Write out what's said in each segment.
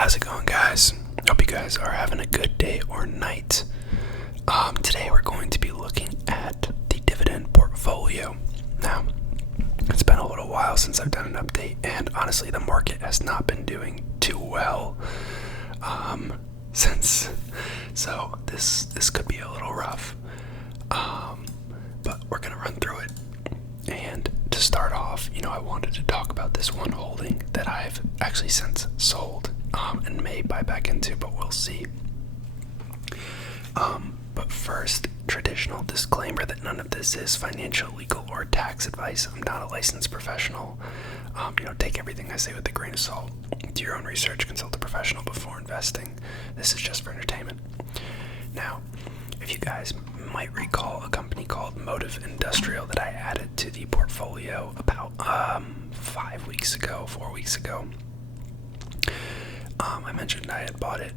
How's it going, guys? Hope you guys are having a good day or night. Today we're going to be looking at the dividend portfolio. Now, it's been a little while since I've done an update, and honestly, the market has not been doing too well so this could be a little rough. But we're gonna run through it. And to start off, I wanted to talk about this one holding that I've actually since sold and may buy back into, but we'll see. But first, traditional disclaimer that none of this is financial, legal, or tax advice. I'm not a licensed professional. Take everything I say with a grain of salt. Do your own research, consult a professional before investing. This is just for entertainment. Now, if you guys might recall a company called Motive Industrial that I added to the portfolio about 4 weeks ago. I mentioned I had bought it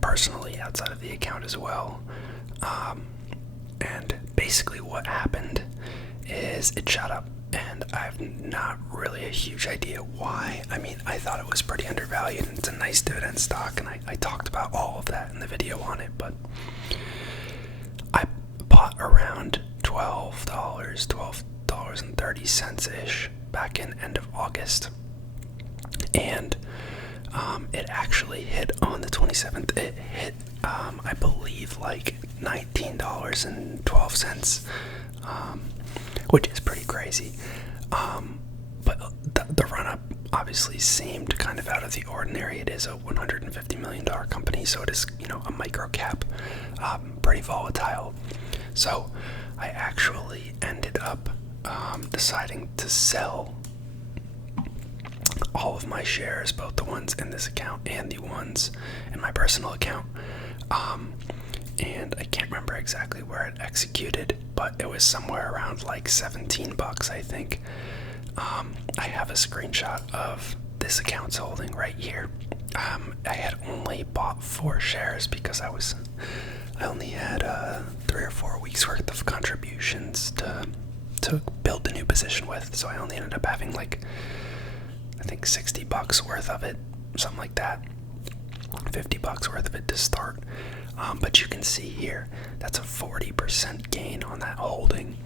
personally outside of the account as well. And basically what happened is it shot up, and I have not really a huge idea why. I thought it was pretty undervalued, and it's a nice dividend stock, and I talked about all of that in the video on it, but I bought around $12.30-ish back in end of August, and it actually hit on the 27th. It hit, I believe, like $19.12, which is pretty crazy. But the run-up obviously seemed kind of out of the ordinary. It is a $150 million company, so it is, a micro cap, pretty volatile. So I actually ended up deciding to sell all of my shares, both the ones in this account and the ones in my personal account. And I can't remember exactly where it executed, but it was somewhere around like $17, I think. I have a screenshot of this account's holding right here. I had only bought 4 shares because I only had 3 or 4 weeks worth of contributions to build the new position with, so I only ended up having like, I think $60 worth of it, something like that, $50 worth of it to start. But you can see here, that's a 40% gain on that holding.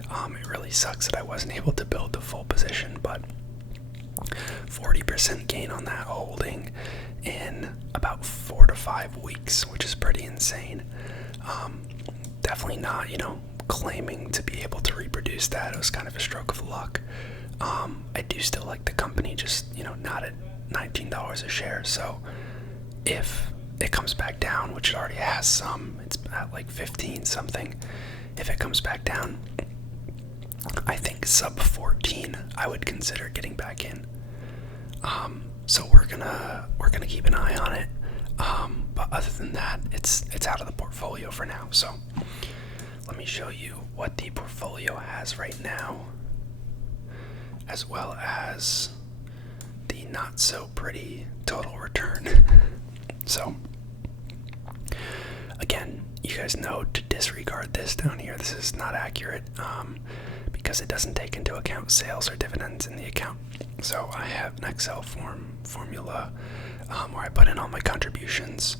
It really sucks that I wasn't able to build the full position, but 40% gain on that holding in about 4 to 5 weeks, which is pretty insane. Definitely not, claiming to be able to reproduce that. It was kind of a stroke of luck. I do still like the company, just, not at $19 a share. So if it comes back down, which it already has some, it's at like 15 something. If it comes back down, I think sub 14, I would consider getting back in. So we're gonna keep an eye on it. But other than that, it's out of the portfolio for now. So let me show you what the portfolio has right now, as well as the not so pretty total return. So again, you guys know to disregard this down here. This is not accurate because it doesn't take into account sales or dividends in the account. So I have an Excel formula where I put in all my contributions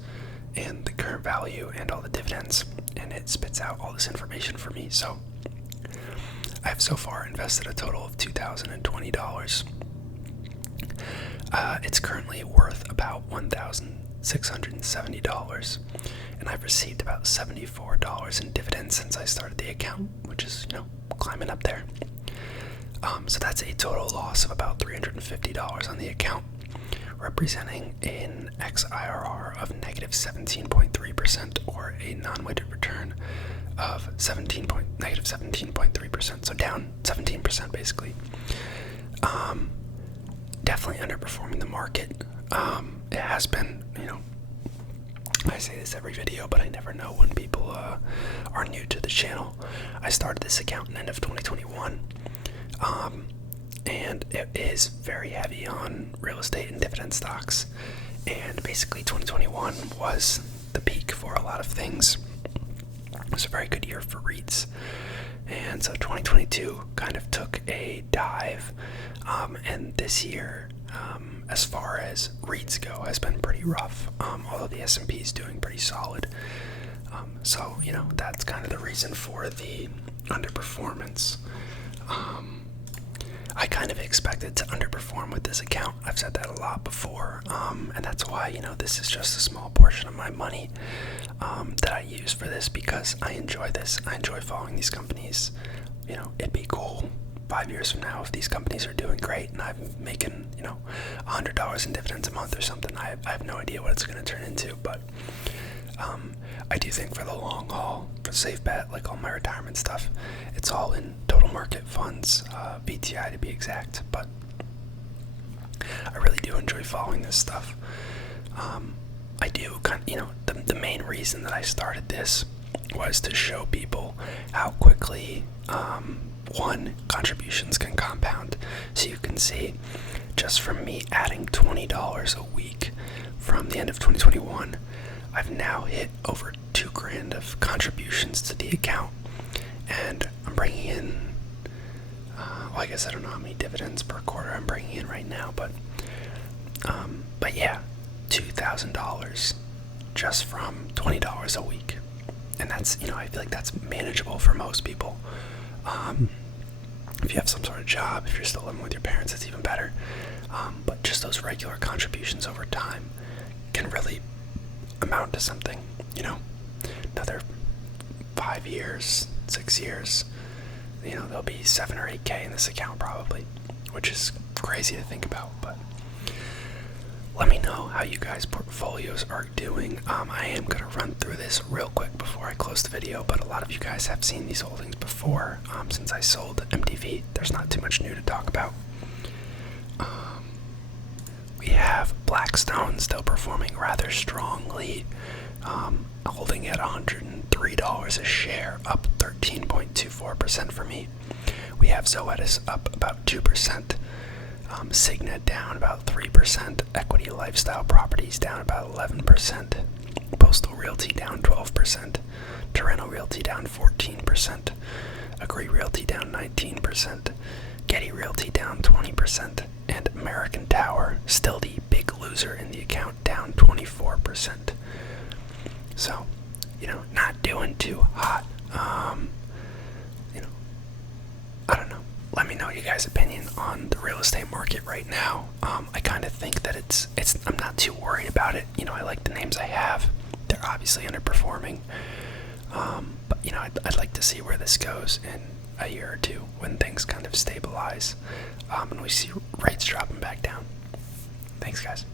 and the current value and all the dividends, and it spits out all this information for me. So I have so far invested a total of $2,020. It's currently worth about $1,670, and I've received about $74 in dividends since I started the account, which is, climbing up there. So that's a total loss of about $350 on the account, representing an XIRR of negative 17.3%, or a non-weighted return of negative 17.3%, so down 17% basically. Definitely underperforming the market. It has been, I say this every video, but I never know when people are new to the channel. I started this account in the end of 2021, and it is very heavy on real estate and dividend stocks, and basically 2021 was the peak for a lot of things. It was a very good year for REITs, and so 2022 kind of took a dive, and this year as far as REITs go, has been pretty rough, although the S&P is doing pretty solid. So, that's kind of the reason for the underperformance. I kind of expected to underperform with this account. I've said that a lot before, and that's why, this is just a small portion of my money that I use for this, because I enjoy this. I enjoy following these companies. It'd be cool 5 years from now if these companies are doing great and I'm making, $100 in dividends a month or something. I have no idea what it's going to turn into, but I do think for the long haul, for safe bet, like all my retirement stuff, it's all in total market funds, BTI to be exact. But I really do enjoy following this stuff. I do the main reason that I started this was to show people how quickly contributions can compound. So you can see, just from me adding $20 a week from the end of 2021, I've now hit over $2,000 of contributions to the account, and I'm bringing in, I guess I don't know how many dividends per quarter I'm bringing in right now, but yeah, $2,000 just from $20 a week, and that's, I feel like that's manageable for most people. If you have some sort of job, if you're still living with your parents, it's even better. But just those regular contributions over time can really amount to something. Another 5 years, 6 years, there'll be 7 or 8K in this account probably, which is crazy to think about. But let me know how you guys' portfolios are doing. I am going to run through this real quick before I close the video, but a lot of you guys have seen these holdings before. Since I sold MDV, there's not too much new to talk about. We have Blackstone still performing rather strongly, holding at $103 a share, up 13.24% for me. We have Zoetis up about 2%. Cigna down about 3%, Equity Lifestyle Properties down about 11%, Postal Realty down 12%, Torrento Realty down 14%, Agree Realty down 19%, Getty Realty down 20%, and American Tower, still the big loser in the account, down 24%. So, not doing too hot. I don't know. Let me know you guys' opinion on the real estate market right now. I kind of think that I'm not too worried about it. I like the names I have. They're obviously underperforming. But I'd like to see where this goes in a year or two when things kind of stabilize, and we see rates dropping back down. Thanks, guys.